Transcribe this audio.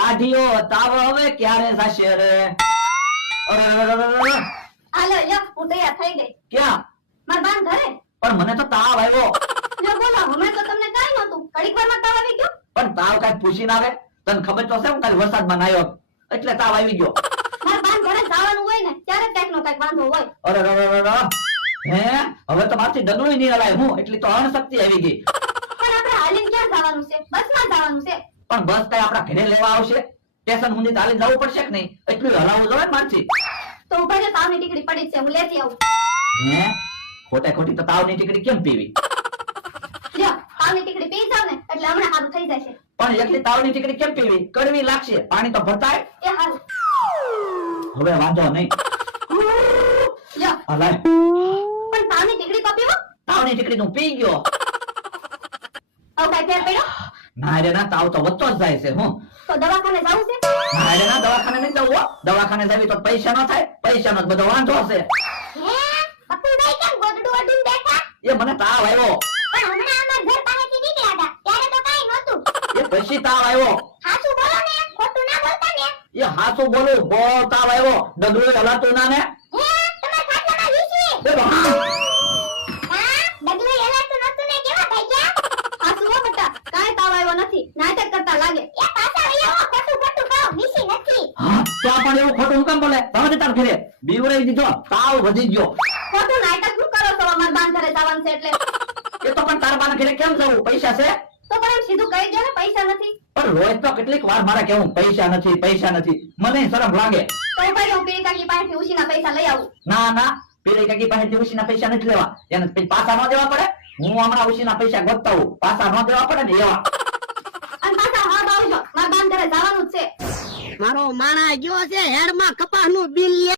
કાઢીઓ તાવ હવે ક્યારે થશે રે? અરે હાલો લ્યો હું તૈયાર થઈ ગઈ. ક્યાં? માર બાન ઘરે. પણ મને તો તાવ આવ્યો. લ્યો બોલો હમણાં તો તમને કાઈ નહોતું, ઘડીક વારમાં તાવ આવી ગયો. પણ તાવ કાંઈ પૂછીને આવે? તને ખબર તો છે હું કાલે વરસાદમાં નાયો એટલે તાવ આવી ગયો. માર બાન ઘરે જવાનું હોય ને ત્યારે કાંઈક નો કાંઈક વાંધો હોય. અરે હે હવે તો મારથી ડગલું નહીં હલાય હું એટલી તો અણશક્તિ આવી ગઈ. પણ આપણે હાલીને ક્યાં જવાનું છે? બસમાં જવાનું છે. પણ બસ કઈ આપણા ઘરે લેવા આવશે? સ્ટેશન સુધી ચાલીને જવું પડશે કે નહીં? એટલું હલાવવું જોઈએ ને મારથી. તો ઉભા રહ્યો, તાવની ટીકડી પડી જ છે, હું લેતી આવું. હે ખોટે ખોટી તો તાવની ટીકડી કેમ પીવી? લ્યો તાવની ટીકડી પી જાવ ને એટલે હમણાં સારું થઈ જશે. પણ એકલી તાવની ટીકડી કેમ પીવી? કડવી લાગશે, પાણી તો ભરતાય. એ હારું. હવે વાંધો નહીં. લ્યો હલાય પણ તાવની ટીકડી તો પીવો. તાવની ટીકડી નું પી ગયો. હવે કાંઈ ફેર પડ્યો? ના રે ના, તાવ તો વધતો જ જાય છે. હું તો દવાખાને જાવું છે? ના રે ના, દવાખાને નહીં જવું હો. દવાખાને જવી તો પૈસા ન થાય, પૈસાનો જ બધો વાંધો હશે. હે બકુલભાઈ કેમ ગોદડું અડીને બેઠા? એ મને તાવ આવ્યો. પણ હમણાં અમાર ઘર પાસેથી નીકળ્યા હતા ત્યારે તો કાઈ નહોતું. એ પછી તાવ આવ્યો. સાચું બોલો ને, ખોટું ના બોલતા ને. એ હાસું બોલું, બહુ તાવ આવ્યો. ડગલું હલાતું ના ને. હે તમારા ખાટલામાં વીસી. એ બા. હા ડગલું હલાતું નહોતું ને કેવા થઈ ગયા? સાચું હો બેટા, કાઈ તાવ આવ્યો નથી, નાટક કરતા લાગે. એ પાછા આવો ખોટું ખોટું કહો, વીસી નથી. હા તો આ પણ એવું ખોટું હું કેમ બોલે? તમે તાર ઘરે બીવરાઈ દીધો, તાવ વધી ગયો. ખોટું નાટક નું કરો છો, અમાર બાન ઘરે જવાનું છે એટલે. એ તો પણ તાર બાના ઘરે કેમ જવું? પૈસા છે? તો પણ એમ સીધું કહી દો ને પૈસા નથી. પણ રોજ તો કેટલીક વાર મારે કેવું પૈસા નથી, પૈસા નથી. મને શરમ લાગે. તો ભાઈ હું પીરી કાકી પાસેથી ઉછીના પૈસા લઈ આવું. ના ના, પેલી કાકી પાસેથી ઉછીના પૈસા નથી લેવા. એને પછી પાછા ન દેવા પડે. હું હમણાં ઉછીના પૈસા ગોતતા હોઉં, પાછા ન દેવા પડે ને એવા. અને પાછા હા આવજો, મારા બાન ઘરે જવાનું જ છે. મારો માણા ગયો છે હેડમાં કપાસનું બિલ લે